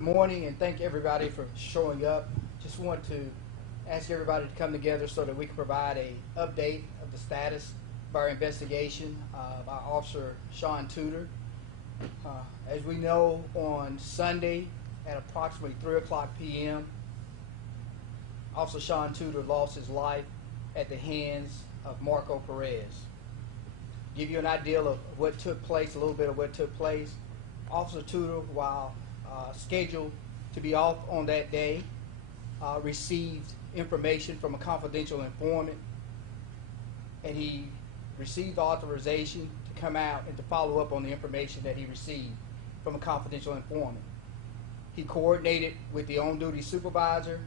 Good morning, and thank everybody for showing up. Just want to ask everybody to come together so that we can provide a update of the status of our investigation by Officer Sean Tuder. As we know, on Sunday at approximately 3 o'clock p.m., Officer Sean Tuder lost his life at the hands of Marco Perez. Give you an idea of what took place, a little bit of what took place. Officer Tuder, while scheduled to be off on that day, received information from a confidential informant, and he received authorization to come out and to follow up on the information that he received from a confidential informant. He coordinated with the on-duty supervisor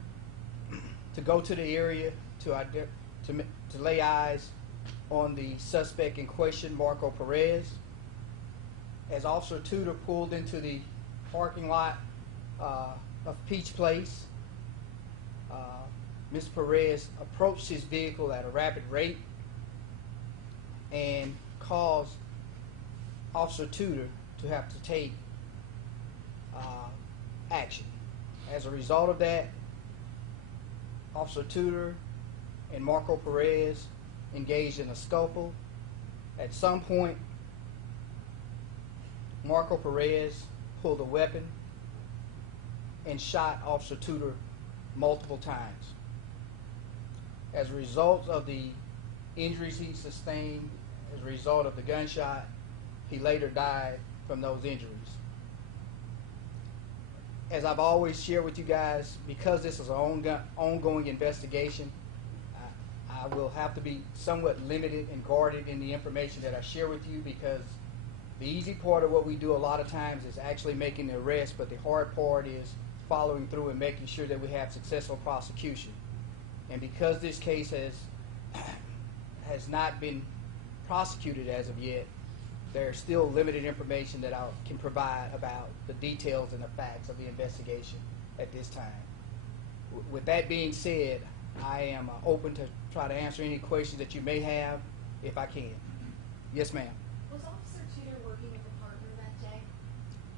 to go to the area to lay eyes on the suspect in question, Marco Perez. As Officer Tuder pulled into the parking lot of Peach Place, Mr. Perez approached his vehicle at a rapid rate and caused Officer Tuder to have to take action. As a result of that, Officer Tuder and Marco Perez engaged in a scuffle. At some point, Marco Perez pulled a weapon and shot Officer Tuder multiple times. As a result of the injuries he sustained as a result of the gunshot, he later died from those injuries. As I've always shared with you guys, because this is an ongoing investigation, I will have to be somewhat limited and guarded in the information that I share with you, because the easy part of what we do a lot of times is actually making the arrest, but the hard part is following through and making sure that we have successful prosecution. And because this case has not been prosecuted as of yet, there's still limited information that I can provide about the details and the facts of the investigation at this time. With that being said, I am open to try to answer any questions that you may have, if I can. Yes, ma'am. Was Officer Tuder working with a partner that day?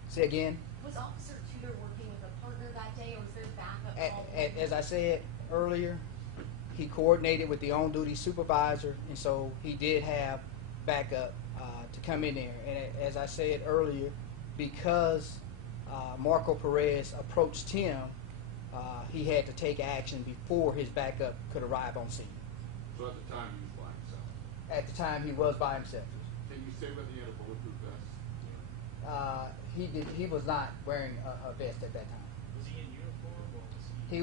Say again? Was Officer Tuder working with a partner that day, or was there backup? As I said earlier, he coordinated with the on-duty supervisor, and so he did have backup to come in there. And as I said earlier, because Marco Perez approached him, he had to take action before his backup could arrive on scene. So at the time he was by himself? At the time he was by himself. Can you say whether he had a bulletproof vest? He was not wearing a vest at that time. Was he in uniform, or was he?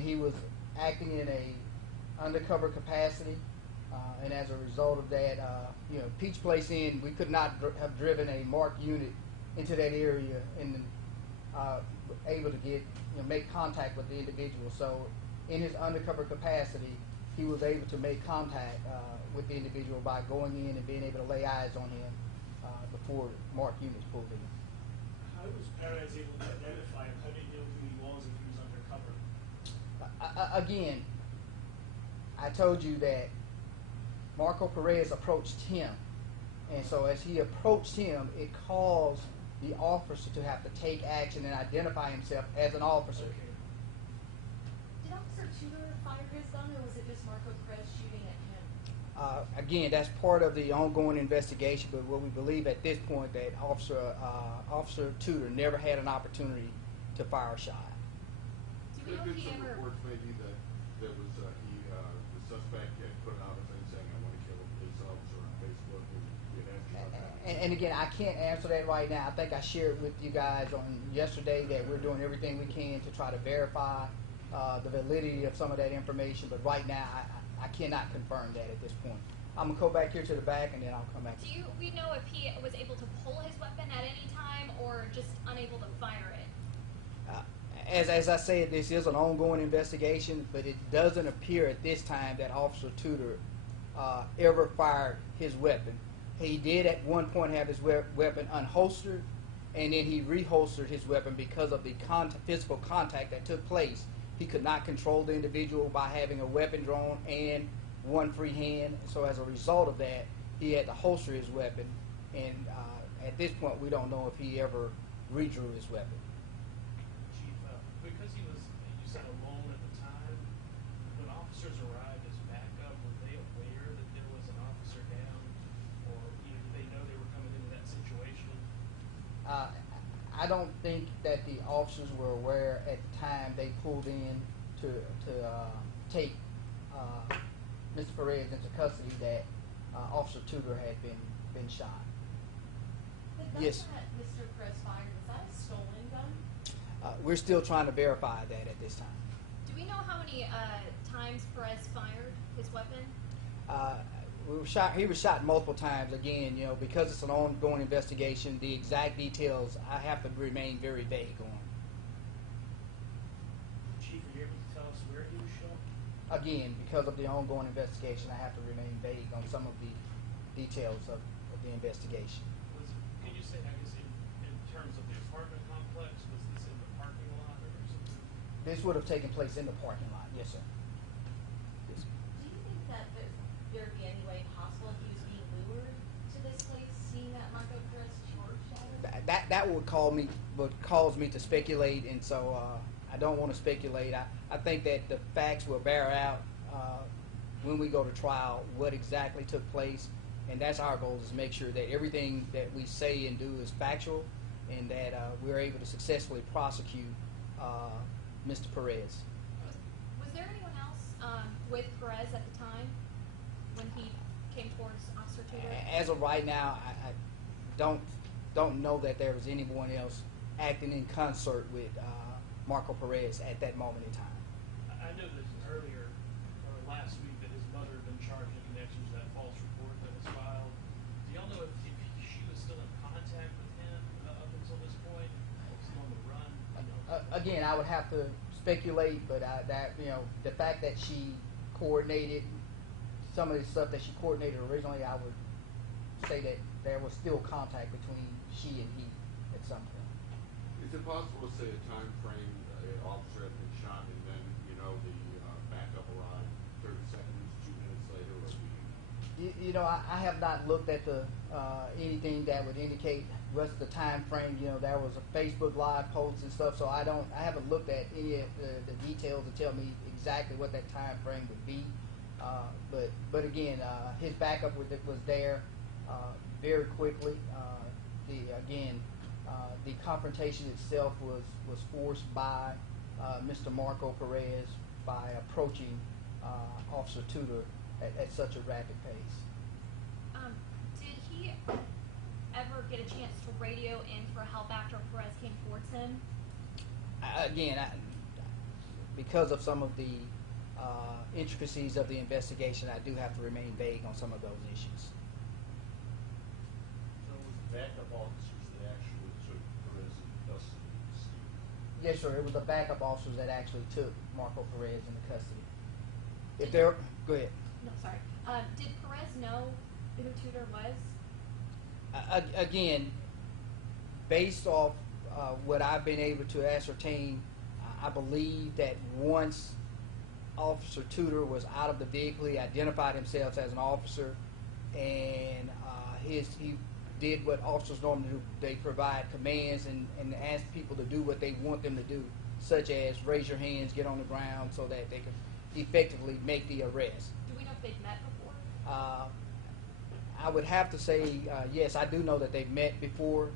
He was acting in a undercover capacity, and as a result of that, Peach Place Inn, we could not have driven a marked unit into that area and able to make contact with the individual. So in his undercover capacity, he was able to make contact with the individual by going in and being able to lay eyes on him before marked units pulled in. How was Perez able to identify him? How did he know who he was if he was undercover? Again, I told you that Marco Perez approached him, and so as he approached him, it caused the officer to have to take action and identify himself as an officer. Okay. Did Officer Tuder fire his gun, or was it just Marco Perez shooting at him? Again, that's part of the ongoing investigation, but what we believe at this point that Officer Tuder never had an opportunity to fire a shot. Do we know if he Some ever? reports maybe that there was the suspect had put out a thing saying, "I want to kill a police officer" on Facebook. We had asked you about that. And again, I can't answer that right now. I think I shared with you guys on yesterday that we're doing everything we can to try to verify the validity of some of that information, but right now I cannot confirm that at this point. I'm going to go back here to the back, and then I'll come back. Do we know if he was able to pull his weapon at any time, or just unable to fire it? As I said, this is an ongoing investigation, but it doesn't appear at this time that Officer Tuder ever fired his weapon. He did at one point have his weapon unholstered, and then he reholstered his weapon because of the physical contact that took place. He could not control the individual by having a weapon drawn and one free hand. So as a result of that, he had to holster his weapon, and at this point we don't know if he ever redrew his weapon. that the officers were aware at the time they pulled in to take Mr. Perez into custody that Officer Tuder had been shot. The gun Yes. that Mr. Perez fired, was that a stolen gun? We're still trying to verify that at this time. Do we know how many times Perez fired his weapon? He was shot multiple times. Again, because it's an ongoing investigation, the exact details I have to remain very vague on. Chief, are you able to tell us where he was shot? Again, because of the ongoing investigation, I have to remain vague on some of the details of the investigation. Can you say, I guess, in terms of the apartment complex, was this in the parking lot or something? This would have taken place in the parking lot. Yes, sir. Yes, sir. Do you think that there'd be any way possible if he was being lured to this place, seeing that Marco Perez charged at him? That would cause me to speculate, and so I don't want to speculate. I think that the facts will bear out when we go to trial what exactly took place, and that's our goal, is to make sure that everything that we say and do is factual, and that we're able to successfully prosecute Mr. Perez. Was there anyone else with Perez at the time when he came towards Officer Tuder? As of right now, I don't know that there was anyone else acting in concert with Marco Perez at that moment in time. I know that earlier, or last week, that his mother had been charged in connection to that false report that was filed. Do y'all know if she was still in contact with him up until this point? Was he on the run? Again, I would have to speculate, but the fact that she coordinated some of the stuff that she coordinated originally, I would say that there was still contact between she and he at some point. Is it possible to say a time frame an officer had been shot and then, the backup arrived 30 seconds, 2 minutes later, or I have not looked at the anything that would indicate rest of the time frame. There was a Facebook Live post and stuff, so I haven't looked at any of the details to tell me exactly what that time frame would be. But again, his backup was there very quickly. The confrontation itself was forced by Mr. Marco Perez by approaching Officer Tuder at such a rapid pace. Did he ever get a chance to radio in for help after Perez came towards him? Because of some of the intricacies of the investigation, I do have to remain vague on some of those issues. So it was the backup officers that actually took Perez in custody? Yes, sir. It was the backup officers that actually took Marco Perez into custody. Go ahead. No, sorry. Did Perez know who Tuder was? Again, based off what I've been able to ascertain, I believe that once Officer Tuder was out of the vehicle, he identified himself as an officer, and he did what officers normally do. They provide commands and ask people to do what they want them to do, such as raise your hands, get on the ground, so that they can effectively make the arrest. Do we know if they've met before? I would have to say yes. I do know that they've met before.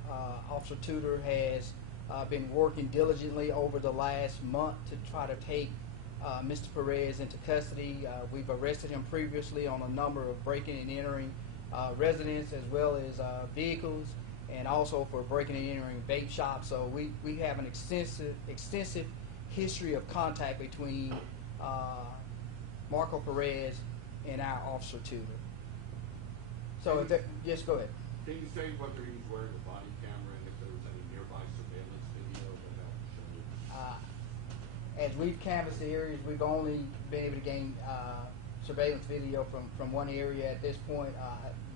Officer Tuder has been working diligently over the last month to try to take Mr. Perez into custody. We've arrested him previously on a number of breaking and entering residents as well as vehicles, and also for breaking and entering vape shops. So we have an extensive history of contact between Marco Perez and our Officer Tuder. So yes, go ahead. can you say whether he was wearing a body camera and if there was any nearby surveillance video that helped show you? As we've canvassed the areas, we've only been able to gain surveillance video from one area at this point.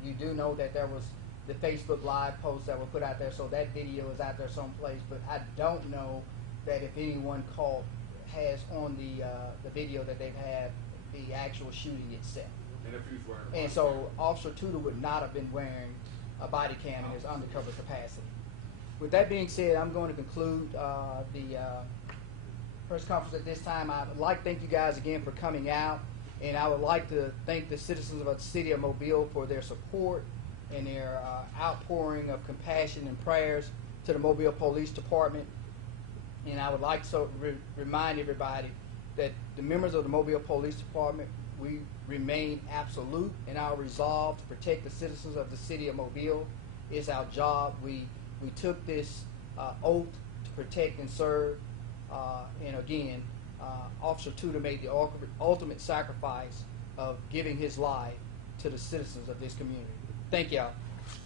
You do know that there was the Facebook Live posts that were put out there, so that video is out there someplace. But I don't know that if anyone has on the video that they've had the actual shooting itself. And if he was wearing a body And so Officer Tuder would not have been wearing a body cam in his undercover capacity. With that being said, I'm going to conclude the press conference at this time. I would like to thank you guys again for coming out, and I would like to thank the citizens of the city of Mobile for their support and their outpouring of compassion and prayers to the Mobile Police Department. And I would like to remind everybody that the members of the Mobile Police Department, we remain absolute in our resolve to protect the citizens of the city of Mobile. It's our job. We took this oath to protect and serve. And again, Officer Tuder made the ultimate sacrifice of giving his life to the citizens of this community. Thank y'all.